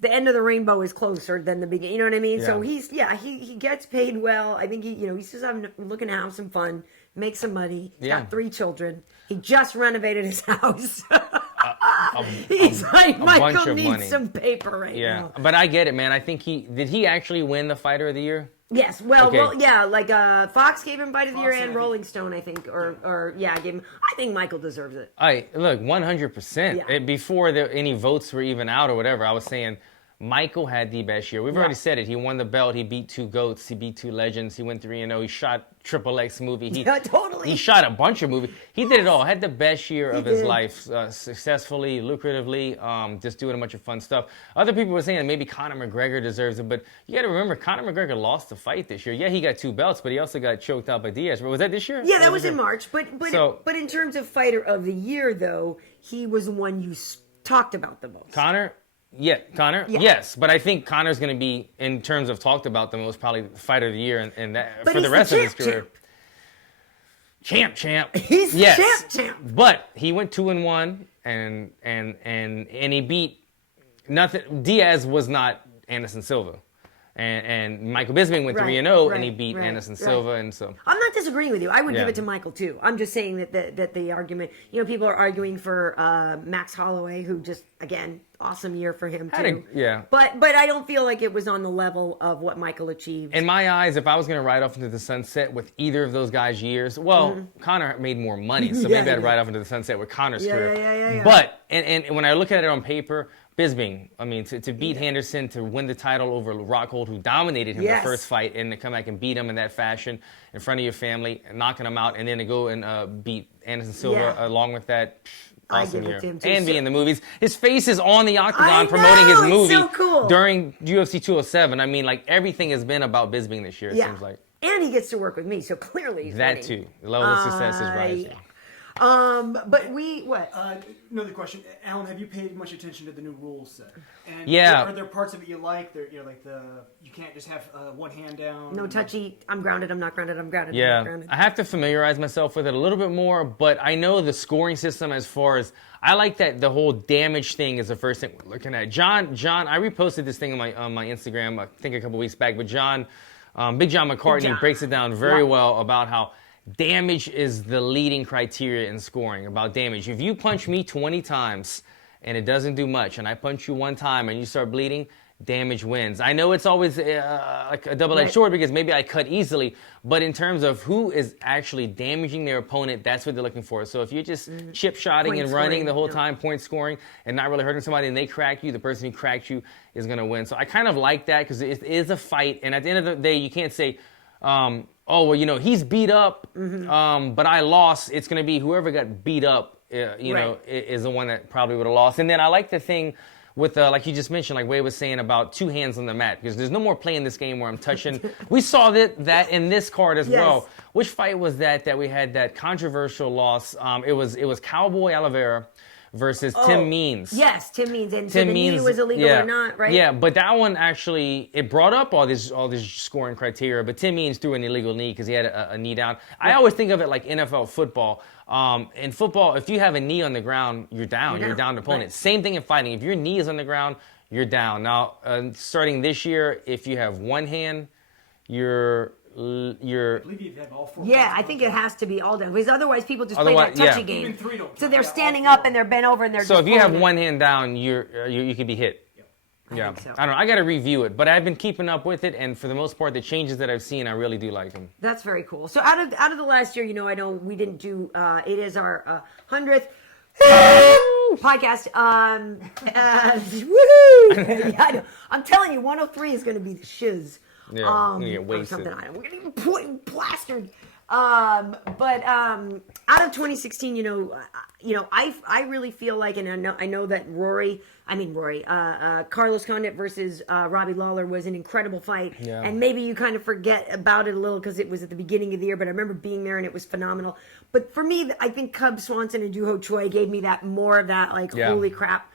the end of the rainbow is closer than the beginning. You know what I mean? Yeah. So he gets paid well. I think he's just looking to have some fun, make some money. He's got 3 children. He just renovated his house. He's like, Michael needs some paper right now. But I get it, man. I think did he actually win the Fighter of the Year? Yes, well, like Fox gave him Fight of the Year and Rolling Stone, I think, gave him. I think Michael deserves it. Look, 100%. Yeah. Before any votes were even out or whatever, I was saying Michael had the best year. We've already said it. He won the belt. He beat 2 GOATs. He beat 2 legends. He went 3-0. He shot Triple X movie. Totally. He shot a bunch of movies. He did it all. Had the best year of his life, successfully, lucratively, just doing a bunch of fun stuff. Other people were saying maybe Conor McGregor deserves it, but you got to remember, Conor McGregor lost the fight this year. Yeah, he got 2 belts, but he also got choked out by Diaz. Was that this year? Yeah, that was in March. But in terms of Fighter of the Year, though, he was the one you talked about the most. Conor? Yeah, Conor? Yeah. Yes, but I think Conor's going to be, in terms of talked about the most, probably Fighter of the Year and that for the rest of his career. Champ. He's champ. But he went 2-1 and he beat nothing. Diaz was not Anderson Silva. And Michael Bisping went 3-0 and he beat Anderson Silva, and so I'm not disagreeing with you. I would give it to Michael too. I'm just saying that the argument, people are arguing for Max Holloway, who just again awesome year for him too. But I don't feel like it was on the level of what Michael achieved. In my eyes, if I was going to ride off into the sunset with either of those guys' years, Conor made more money, so maybe I'd ride off into the sunset with Conor's career. Yeah. But and when I look at it on paper, Bisping, I mean, to beat Henderson, to win the title over Rockhold, who dominated him the first fight, and to come back and beat him in that fashion in front of your family, and knocking him out, and then to go and beat Anderson Silva along with that. Awesome year. And be in the movies. His face is on the octagon promoting his movie during UFC 207. I mean, like, everything has been about Bisping this year, it seems like. And he gets to work with me, so clearly he's that winning. Too. The level of success is rising. But what? Another question, Alan. Have you paid much attention to the new rules set? And are there parts of it you like? There, like you can't just have one hand down. No touchy. I'm grounded. I'm not grounded. I'm grounded. Yeah, I'm not grounded. I have to familiarize myself with it a little bit more. But I know the scoring system as far as I like that the whole damage thing is the first thing we're looking at. John, I reposted this thing on my Instagram. I think a couple weeks back. But Big John McCartney breaks it down very well about how damage is the leading criteria in scoring, about damage. If you punch me 20 times and it doesn't do much, and I punch you 1 time and you start bleeding, damage wins. I know it's always like a double-edged sword because maybe I cut easily, but in terms of who is actually damaging their opponent, that's what they're looking for. So if you're just chip-shotting and running the whole time, point scoring, and not really hurting somebody, and they crack you, the person who cracked you is going to win. So I kind of like that because it is a fight, and at the end of the day, you can't say, he's beat up, but I lost. It's going to be whoever got beat up, is the one that probably would have lost. And then I like the thing with, like you just mentioned, like Wade was saying about 2 hands on the mat, because there's no more playing this game where I'm touching. We saw that in this card as well. Which fight was that we had that controversial loss? It was Cowboy Oliveira versus Tim Means. Yes, Tim Means. And Tim so the knee Means was illegal or not, right? Yeah, but that one actually, it brought up all this scoring criteria, but Tim Means threw an illegal knee because he had a knee down. I always think of it like NFL football. In football, if you have a knee on the ground, you're down. You're down to opponent. Right. Same thing in fighting. If your knee is on the ground, you're down. Now, starting this year, if you have one hand, you're I believe you have all four. Yeah, I think it has to be all down because otherwise people just play that touchy game. Even three don't. So they're standing up and they're bent over and they're. So just if you have it. one hand down, you could be hit. I think so. I don't know. I got to review it, but I've been keeping up with it, and for the most part, the changes that I've seen, I really do like them. That's very cool. So out of the last year, I know we didn't do. It is our 100th podcast. Woohoo! Yeah, I know. I'm telling you, 103 is going to be the shiz. Yeah, I'm gonna get wasted. Something. We're gonna get plastered. But out of 2016, I really feel like, and I know that Carlos Condit versus Robbie Lawler was an incredible fight. Yeah. And maybe you kind of forget about it a little because it was at the beginning of the year, but I remember being there and it was phenomenal. But for me, I think Cub Swanson and Doo Ho Choi gave me that more of that holy crap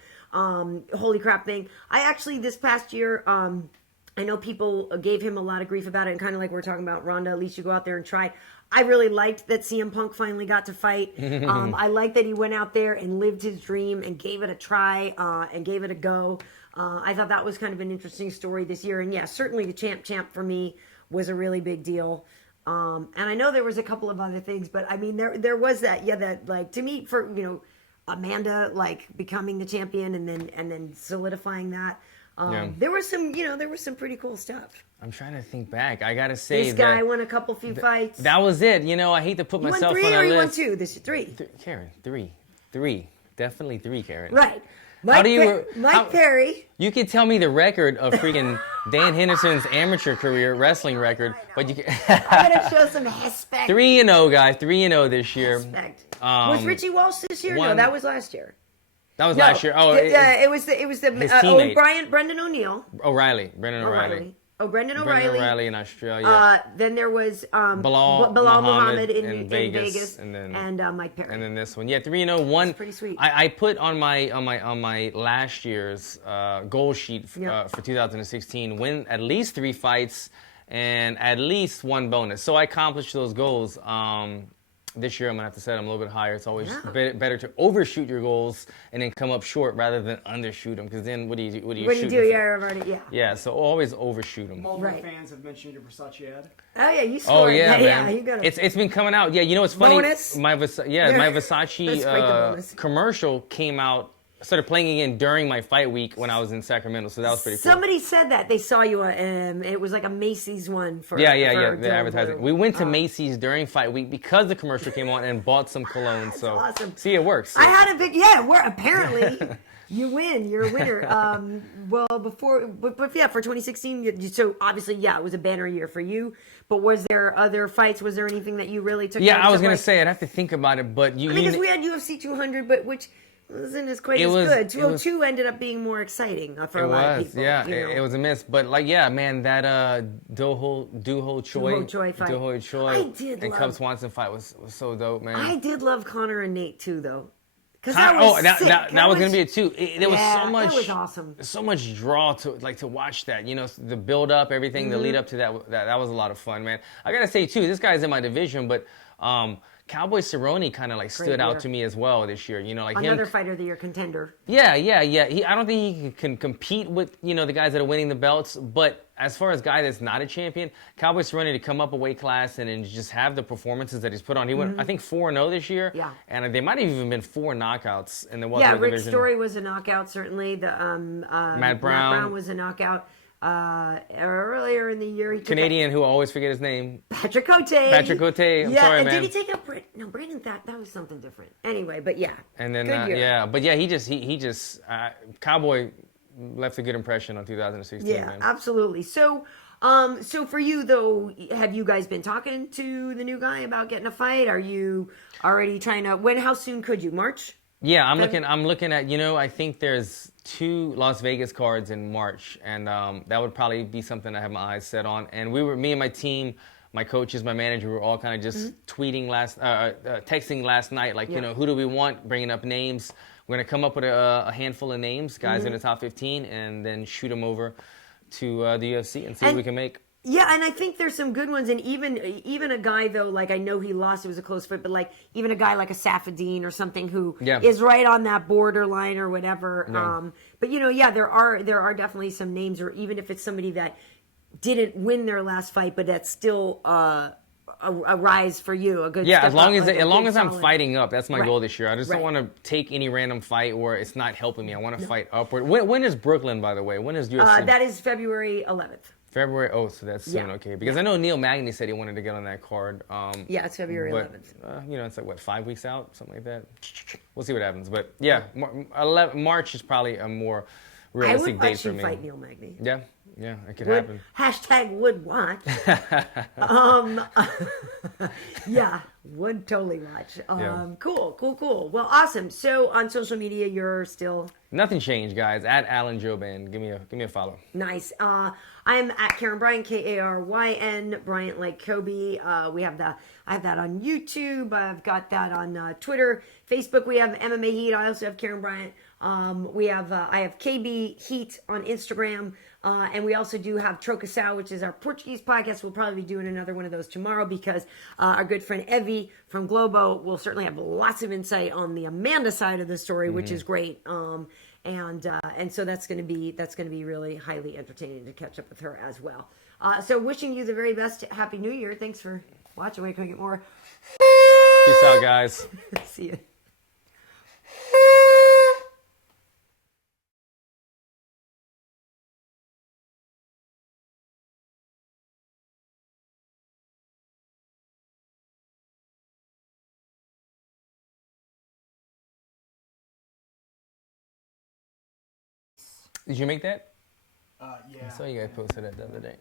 thing. I actually this past year. I know people gave him a lot of grief about it, and kind of like we're talking about Ronda, at least you go out there and try. I really liked that CM Punk finally got to fight. I liked that he went out there and lived his dream and gave it a try and gave it a go. I thought that was kind of an interesting story this year. And yeah, certainly the champ for me was a really big deal. And I know there was a couple of other things, but I mean, there was that, to me, for, Amanda, becoming the champion and then solidifying that. There was some pretty cool stuff. I'm trying to think back. I gotta say this guy won a few fights. That was it. I hate to put myself on a list. You won 3 or you won 2? This is 3. Karyn, 3. Definitely 3, Karyn. Right. Mike Perry. You could tell me the record of freaking Dan Henderson's amateur career wrestling record, but you can. I gotta show some respect. 3-0, guys. 3-0 this year. Respect. Was Richie Walsh this year? No, that was last year. That was last year. Oh, it was the Brendan O'Neill. Brendan O'Reilly. Brendan O'Reilly. Brendan O'Reilly in Australia. Then there was Bilal Muhammad in Vegas, and Mike Perry. And then this one, 3-0. One. That's pretty sweet. I put on my last year's goal sheet for 2016, win at least 3 fights and at least 1 bonus. So I accomplished those goals. This year I'm gonna have to set them a little bit higher. It's always better to overshoot your goals and then come up short rather than undershoot them. Because then what do you do? Yeah. So always overshoot them. Multiple fans have mentioned your Versace ad. Oh yeah, you scored. Oh yeah, man. Yeah, you got it. It's been coming out. Yeah, it's funny. Bonus? My Versace commercial came out. Started playing again during my fight week when I was in Sacramento, so that was pretty cool. Somebody said that they saw you, it was like a Macy's one for the advertising. We went to Macy's during fight week because the commercial came on and bought some cologne. That's so awesome. See, it works. So. I had a big apparently you win. You're a winner. For 2016, so obviously it was a banner year for you. But was there other fights? Was there anything that you really took? Yeah, I was gonna say I'd have to think about it, but because we had UFC 200, but which. Wasn't as quite as good. 202 ended up being more exciting for a lot of people. Yeah, it was a miss. But that Doo Ho Choi fight. And Cub Swanson fight was so dope, man. I did love Conor and Nate too, though. That was gonna be it too. There was so much. That was awesome. So much draw to watch that. The build up, everything, the lead up to that was a lot of fun, man. I gotta say too, this guy's in my division, but. Cowboy Cerrone kind of stood out to me as well this year. Another fighter of the year contender. Yeah. I don't think he can compete with the guys that are winning the belts. But as far as guy that's not a champion, Cowboy Cerrone to come up a weight class and just have the performances that he's put on. He went I think 4-0 this year. Yeah. And they might have even been 4 knockouts in the welterweight division. Rick Story was a knockout certainly. The Matt Brown was a knockout. Earlier in the year, he took Canadian who I always forget his name. Patrick Cote. I'm sorry, man. Did he take up Brandon? That was something different. Anyway, but yeah. And then he just Cowboy left a good impression on 2016. Yeah, man. Absolutely. So for you though, have you guys been talking to the new guy about getting a fight? Are you already trying to? How soon could you? March? Yeah, I'm looking at. I think there's 2 Las Vegas cards in March, and that would probably be something I have my eyes set on. And me and my team, my coaches, my manager, we were all kind of just texting last night, who do we want? Bringing up names. We're gonna come up with a handful of names, guys in the top 15, and then shoot them over to the UFC and see what we can make. Yeah, and I think there's some good ones, and even a guy though, like I know he lost, it was a close fight, but like even a guy like a Safadine or something who is right on that borderline or whatever. Yeah. But you know, yeah, there are definitely some names, or even if it's somebody that didn't win their last fight, but that's still a rise for you, a good step as long up, as I'm solid. fighting up, that's my Right. goal this year. I just don't want to take any random fight where it's not helping me. I want to fight upward. When is Brooklyn, by the way? When is UFC? That is February 11th. February. Oh, so that's soon. Yeah. Okay, because I know Neil Magny said he wanted to get on that card. Yeah, it's February but, 11th. You know, it's like what, 5 weeks out, something like that. We'll see what happens. But yeah, March is probably a more realistic date for me. I would actually fight Neil Magny. Yeah, it could happen. Hashtag would watch. Yeah, would totally watch. Cool. Well, awesome. So on social media, you're still Nothing changed, guys. At Alan Jouban, give me a follow. nice. I am at Karyn Bryant, Karyn Bryant like Kobe. I have that on YouTube. I've got that on Twitter, Facebook. We have MMA Heat. I also have Karyn Bryant. I have KB Heat on Instagram. And we also do have Trocasao, which is our Portuguese podcast. We'll probably be doing another one of those tomorrow because our good friend Evie from Globo will certainly have lots of insight on the Amanda side of the story, which is great. And so that's going to be really highly entertaining to catch up with her as well. So wishing you the very best. Happy New Year. Thanks for watching. Wait, can I get more? Peace out, guys. See you. Did you make that? Yeah. I saw you guys posted that the other day.